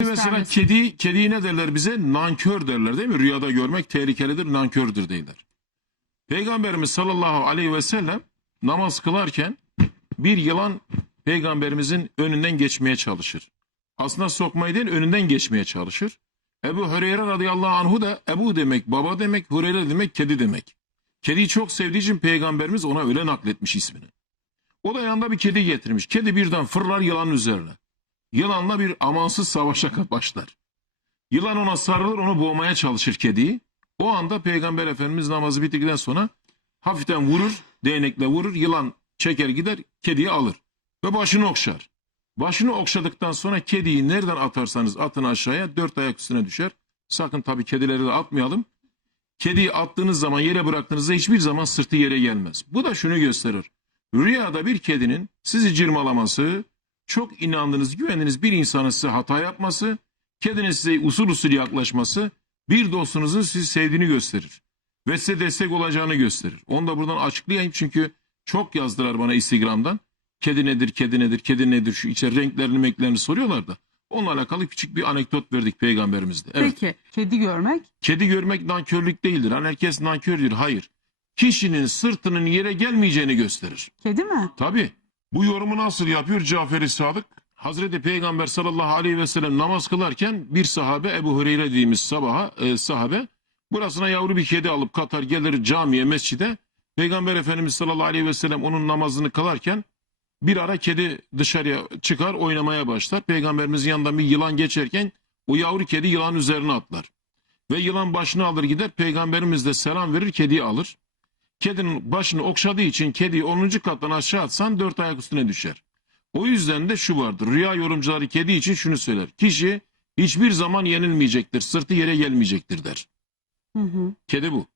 Mesela kedi, kediyi ne derler bize? Nankör derler değil mi? Rüyada görmek tehlikelidir, nankördür derler. Peygamberimiz sallallahu aleyhi ve sellem namaz kılarken bir yılan peygamberimizin önünden geçmeye çalışır. Aslında sokmayı değil önünden geçmeye çalışır. Ebu Hureyre radıyallahu anhu da Ebu demek, baba demek, Hureyre demek, kedi demek. Kediyi çok sevdiği için peygamberimiz ona öyle nakletmiş ismini. O da yanında bir kedi getirmiş. Kedi birden fırlar yılanın üzerine. Yılanla bir amansız savaşa başlar. Yılan ona sarılır onu boğmaya çalışır kediyi. O anda Peygamber Efendimiz namazı bittikten sonra hafiften vurur, değnekle vurur, yılan çeker gider, kediyi alır ve başını okşar. Başını okşadıktan sonra kediyi nereden atarsanız atın aşağıya dört ayak üstüne düşer. Sakın tabii kedileri de atmayalım. Kediyi attığınız zaman yere bıraktığınızda hiçbir zaman sırtı yere gelmez. Bu da şunu gösterir. Rüyada bir kedinin sizi cırmalaması, çok inandığınız, güvendiğiniz bir insanın size hata yapması, kedinin size usul usul yaklaşması, bir dostunuzun sizi sevdiğini gösterir. Ve size destek olacağını gösterir. Onu da buradan açıklayayım çünkü çok yazdılar bana Instagram'dan. Kedi nedir, kedi nedir, kedi nedir, şu içeri renklerini menklerini soruyorlar da. Onunla alakalı küçük bir anekdot verdik peygamberimizde. Evet. Peki kedi görmek Kedi görmek nankörlük değildir. Hani herkes nankördür. Hayır. Kişinin sırtının yere gelmeyeceğini gösterir. kedi mi? Tabi. Bu yorumu nasıl yapıyor Cafer-i Sadık? Hazreti Peygamber sallallahu aleyhi ve sellem namaz kılarken bir sahabe Ebu Hureyre dediğimiz sabaha, e, sahabe burasına yavru bir kedi alıp katar gelir camiye mescide. Peygamber Efendimiz sallallahu aleyhi ve sellem onun namazını kılarken bir ara kedi dışarıya çıkar oynamaya başlar. Peygamberimizin yanından bir yılan geçerken o yavru kedi yılan üzerine atlar. Ve yılan başını alır gider peygamberimiz de selam verir kediyi alır. Kedinin başını okşadığı için kediyi 10. kattan aşağı atsan dört ayak üstüne düşer. O yüzden de şu vardır. Rüya yorumcuları kedi için şunu söyler. Kişi hiçbir zaman yenilmeyecektir. Sırtı yere gelmeyecektir der. Hı hı. Kedi bu.